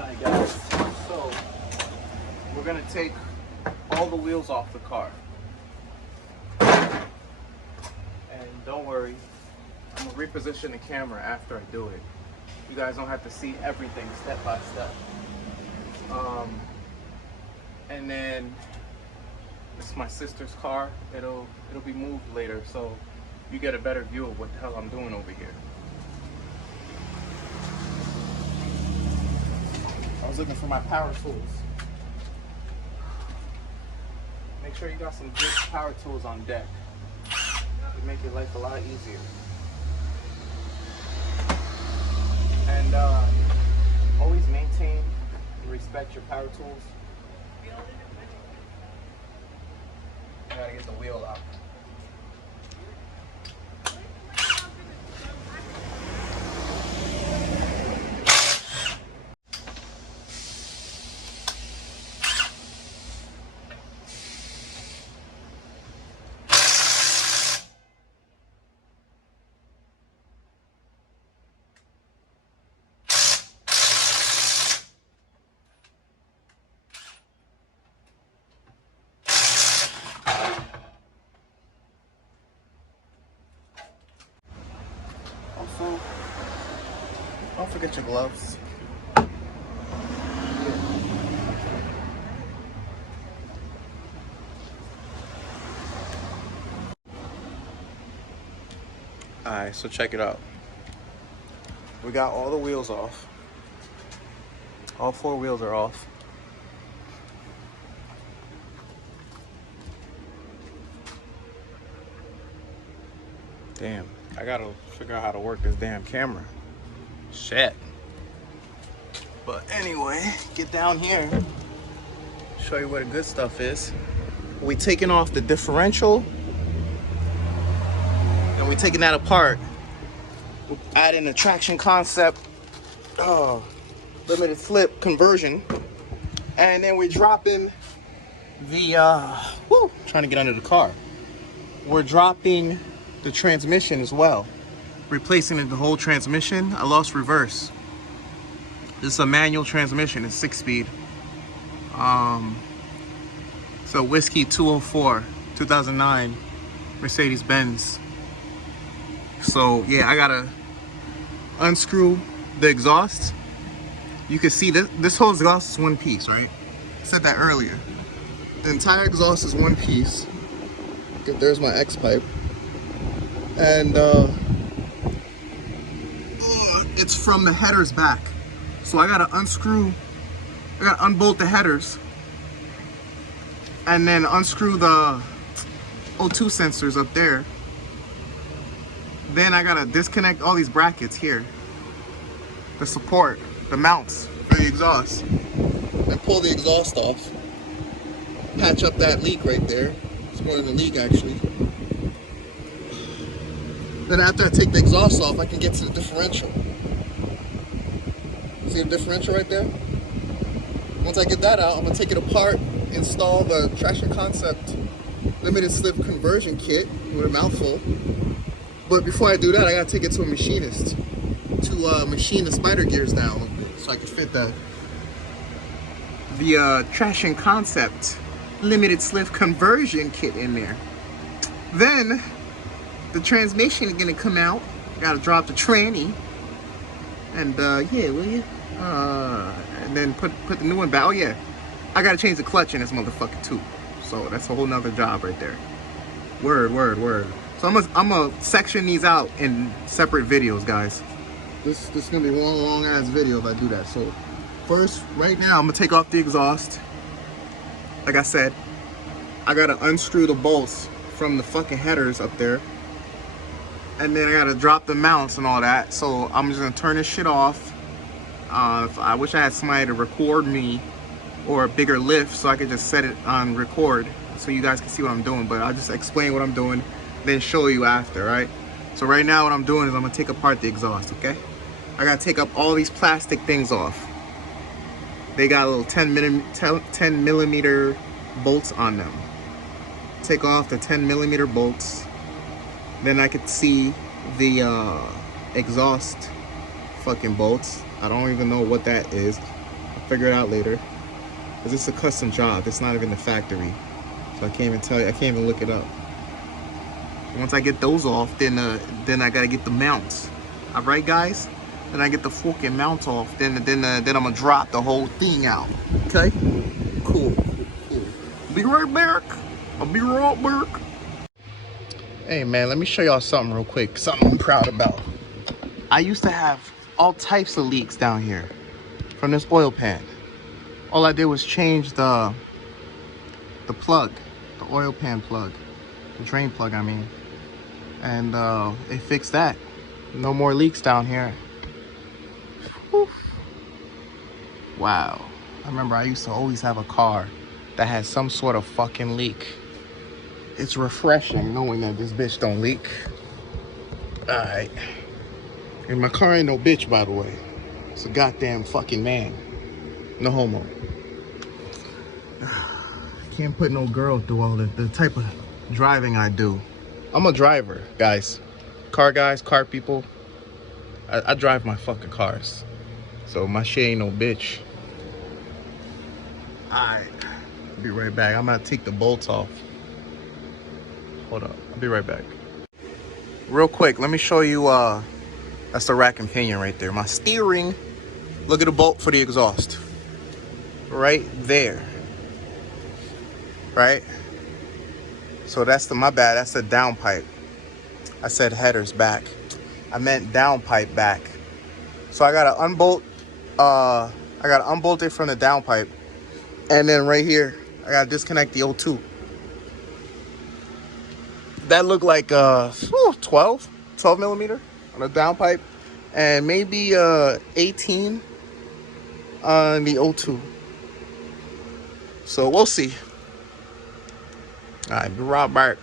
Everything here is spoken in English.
Alright guys, so we're gonna take all the wheels off the car. And don't worry, I'm gonna reposition the camera after I do it. You guys don't have to see everything step by step. And then this is my sister's car. It'll be moved later, so you get a better view of what the hell I'm doing over here. I was looking for my power tools. Make sure you got some good power tools on deck. It'll make your life a lot easier. And always maintain and respect your power tools. You gotta get the wheel out. Also, don't forget your gloves. Alright, so check it out. We got all the wheels off. All 4 wheels are off. Damn, I gotta figure out how to work this damn camera. Shit. But anyway, get down here. Show you where the good stuff is. We taking off the differential. And we taking that apart. We're adding a traction concept. Limited slip conversion. And then we're dropping the, trying to get under the car. We're dropping the transmission as well. Replacing the whole transmission. I lost reverse. This is a manual transmission. It's 6-speed. So Whiskey 204 2009 Mercedes Benz. So yeah, I gotta unscrew the exhaust. You can see this whole exhaust is one piece, right? I said that earlier. The entire exhaust is one piece. There's my X pipe. And it's from the headers back. So I gotta unbolt the headers and then unscrew the O2 sensors up there. Then I gotta disconnect all these brackets here, the support, the mounts for the exhaust, and pull the exhaust off, patch up that leak right there. It's more than a leak actually. Then after I take the exhaust off, I can get to the differential. See the differential right there? Once I get that out, I'm gonna take it apart, install the Traction Concept limited slip conversion kit with a mouthful. But before I do that, I gotta take it to a machinist to machine the spider gears down a little bit so I can fit the Traction Concept limited slip conversion kit in there. Then the transmission is gonna come out. Gotta drop the tranny. And yeah, will you? And then put the new one back. Oh yeah, I gotta change the clutch in this motherfucker too. So that's a whole nother job right there. Word. So I'm gonna section these out in separate videos, guys. This is gonna be a long ass video if I do that. So first, right now, I'm gonna take off the exhaust. Like I said, I gotta unscrew the bolts from the fucking headers up there. And then I gotta drop the mounts and all that. So I'm just gonna turn this shit off. I wish I had somebody to record me or a bigger lift so I could just set it on record so you guys can see what I'm doing. But I'll just explain what I'm doing, then show you after, right? So right now what I'm doing is I'm gonna take apart the exhaust, okay? I gotta take up all these plastic things off. They got a little 10 millimeter bolts on them. Take off the 10 millimeter bolts. Then I could see the exhaust fucking bolts. I don't even know what that is. figure it out later. Because it's a custom job. It's not even the factory. So I can't even tell you. I can't even look it up. Once I get those off, then I gotta get the mounts. All right, guys. Then I get the fucking mount off. Then I'm gonna drop the whole thing out. Okay. Cool. Be right back. I'll be right back. Hey man, let me show y'all something real quick. Something I'm proud about. I used to have all types of leaks down here from this oil pan. All I did was change the plug, the oil pan plug, the drain plug, I mean. And it fixed that. No more leaks down here. Whew. Wow. I remember I used to always have a car that had some sort of fucking leak. It's refreshing knowing that this bitch don't leak. Alright. And my car ain't no bitch, by the way. It's a goddamn fucking man. No homo. Can't put no girl through all the type of driving I do. I'm a driver, guys. Guys, car people. I drive my fucking cars. So my shit ain't no bitch. Alright. I'll be right back. I'm gonna take the bolts off. Hold up. I'll be right back. Real quick, let me show you, that's the rack and pinion right there. My steering. Look at the bolt for the exhaust. Right there. Right? So that's my bad. That's the downpipe. I said headers back. I meant downpipe back. So I gotta unbolt. I gotta unbolt it from the downpipe, and then right here, I gotta disconnect the O2. That looked like 12 millimeter on the downpipe, and maybe 18 on the O2. So we'll see. All right, be right back.